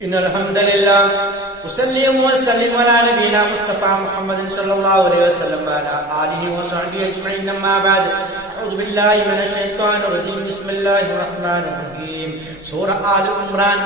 إن الحمد لله وسلم وسلم على نبينا مصطفى محمد صلى الله عليه وسلم وعلى آله وصحبه أجمعين أما بعد أعوذ بالله من الشيطان الرجيم بسم الله الرحمن الرحيم സൂറ all Imran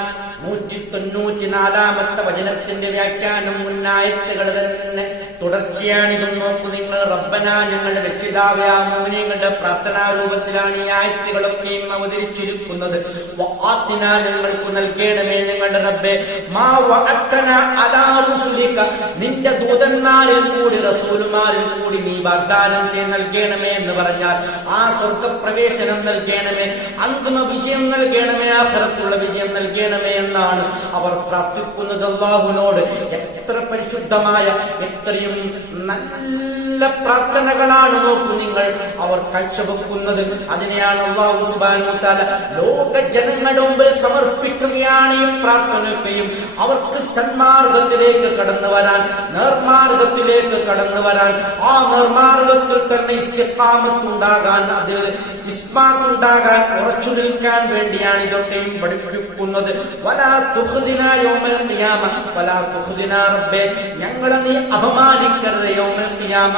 194 വചനത്തിന്റെ വ്യാഖ്യാനം മുന്നായത്തുകൾ തന്നെ തുടർച്ചയാണിതും നോക്കൂ നിങ്ങൾ. റബ്ബന, ഞങ്ങളുടെ രക്ഷിതാവേ, ആ മുഅ്മിനീങ്ങളുടെ പ്രാർത്ഥനാ രൂപത്തിലാണ് ഈ ആയത്തുകളൊക്കെയും അവതരിച്ചിരിക്കുന്നത്. വആതിന, ഞങ്ങൾക്ക് നൽകണമേ ഞങ്ങളുടെ റബ്ബേ, മാ വഅതന അലാ റുസുലിക, നിന്റെ ദൂതന്മാരിൽ കൂടി റസൂലുമാരിൽ കൂടി നീ വാഗ്ദാനം ചെയ്ത് നൽകണമേ എന്ന് പറഞ്ഞാൽ ആ സ്വർഗ്ഗപ്രവേശനം നൽകണമേ, അന്തിമ വിജയം നൽകണമേ, ആഖിറത്തുള്ള വിജയം നൽകണമേ എന്നാണ് അവർ പ്രാർത്ഥിക്കുന്നത് അല്ലാഹുവിനോട്. എത്ര പരിശുദ്ധമായ, എത്രയും നല്ല പ്രാർത്ഥനകളാണ് നോക്കൂ നിങ്ങൾ അവർ കാഴ്ചവെക്കുന്നത്. അതിനെയാണ് അല്ലാഹു സുബ്ഹാനഹു വ തആല ലോക ജനങ്ങളുടെ മുമ്പിൽ സമർപ്പിക്കുകയാണ് ഈ പ്രാർത്ഥനയൊക്കെയും. അവർക്ക് സന്മാർഗത്തിലേക്ക് കടന്നു വരാൻ, നേർമാർഗത്തിലേക്ക് കടന്നു വരാൻ, ആ നേർമാർഗത്തിൽ തന്നെ ഇസ്തിഖാമത്തുണ്ടാകാൻ, അതിൽ ഇസ്മാത്തുണ്ടാകാൻ, ഉറച്ചു നിൽക്കാൻ വേണ്ടിയാണ് ഇതൊക്കെയും പഠിപ്പിക്കുന്നത്. വലാ തുഖ്സിനാ യൗമൽ ഖിയാമ വലാ തുഖ്സിനാ റബ്ബേ, ഞങ്ങളെ നീ അപമാനിക്കരുത്. യൗമൽ ഖിയാമ,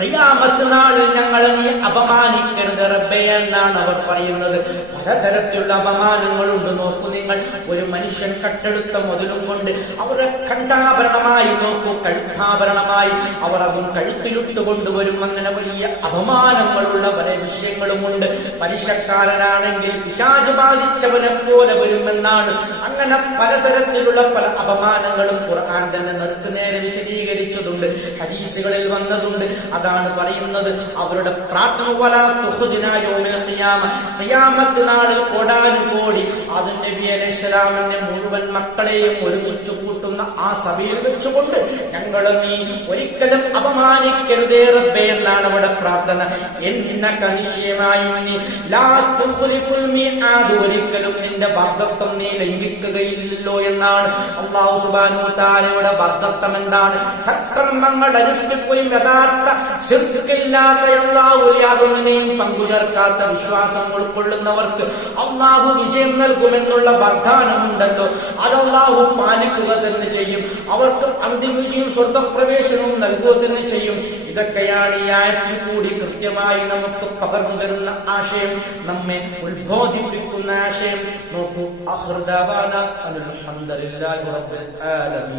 ഖിയാമത്ത് നാളിൽ ഞങ്ങളെ നീ അപമാനിക്കരുത് റബ്ബേ എന്നാണ് അവർ പറയുന്നത്. പലതരത്തിലുള്ള അപമാനങ്ങളുണ്ട് നോക്കൂ നിങ്ങൾ. ഒരു മനുഷ്യൻ കട്ടെടുത്ത മുതലും കൊണ്ട് അവരെ കണ്ടാഭരണമായി നോക്കൂ, കഴുത്താഭരണമായി അവർ അതും കഴുത്തിലിട്ട് കൊണ്ടുവരും. അങ്ങനെ വലിയ അപമാനങ്ങളുള്ള പല വിഷയങ്ങളുമുണ്ട്. പലിശക്കാരനാണെങ്കിൽ പിശാച് ബാധിച്ചവനെ പോലെ വരുമെന്നാണ്. അങ്ങനെ പലതരത്തിലുള്ള പല അപമാനങ്ങളും ഖുർആൻ തന്നെ നേർക്കുനേരെ വിശദീകരിച്ചതുണ്ട്, ഹദീസുകളിൽ വന്നതുണ്ട്. അതാണ് പറയുന്നത് അവരുടെ പ്രാർത്ഥന. വലാ തുഖ്സിനാ യൗമൽ ഖിയാമ, ഖിയാമത്ത് നാളിൽ കോടാനുകോടി ആദം നബി അലൈഹിസ്സലാമിന്റെ മുഴുവൻ മക്കളെയും ഒരുമിച്ച് കൂട്ടുന്ന ആ സഭയിൽ വെച്ചുകൊണ്ട് ഞങ്ങളെ നീ ഒരിക്കലും അപമാനിക്കരുതേ റബ്ബേ എന്നാണ് അവിടെ പ്രാർത്ഥന. എന്നക, നിശ്ചയമായും നീ ലാ തുഖ്ലിഫുൽ മിആദ്, ഒരിക്കലും നിന്റെ വാഗ്ദത്തം നീ ലംഘിക്കുകയില്ലല്ലോ എന്നാണ്. അല്ലാഹു സുബ്ഹാനഹു വ തആലയുടെ വാഗ്ദത്തം എന്താണ്? സത്കർമ്മങ്ങൾ അനുഷ്ഠിക്കുകയും യഥാർത്ഥ ശിർക്കില്ലാത്ത, അല്ലാഹുവിൽ യാതൊന്നിനെയും പങ്കുചേർക്കാത്ത വിശ്വാസം ഉൾക്കൊള്ളുന്നവർക്ക് അല്ലാഹു വിജയം നൽകുമെന്നുള്ള വാഗ്ദാനമുണ്ടല്ലോ. അത് അല്ലാഹു പാലിക്കുക തന്നെ ചെയ്യും. അവർക്ക് അന്തിമ വിജയം, സ്വർഗ്ഗപ്രവേശനവും നൽകുക തന്നെ ചെയ്യും. ഇതൊക്കെയാണ് ഈ ആയത്തിൽ കൂടി കൃത്യമായി നമുക്ക് പകർന്നു തരുന്ന ആശയം, നമ്മെ ഉത്ബോധിപ്പിക്കുന്ന ആശയം. നോക്കൂ, അൽഹംദുലില്ലാഹി റബ്ബിൽ ആലമീൻ.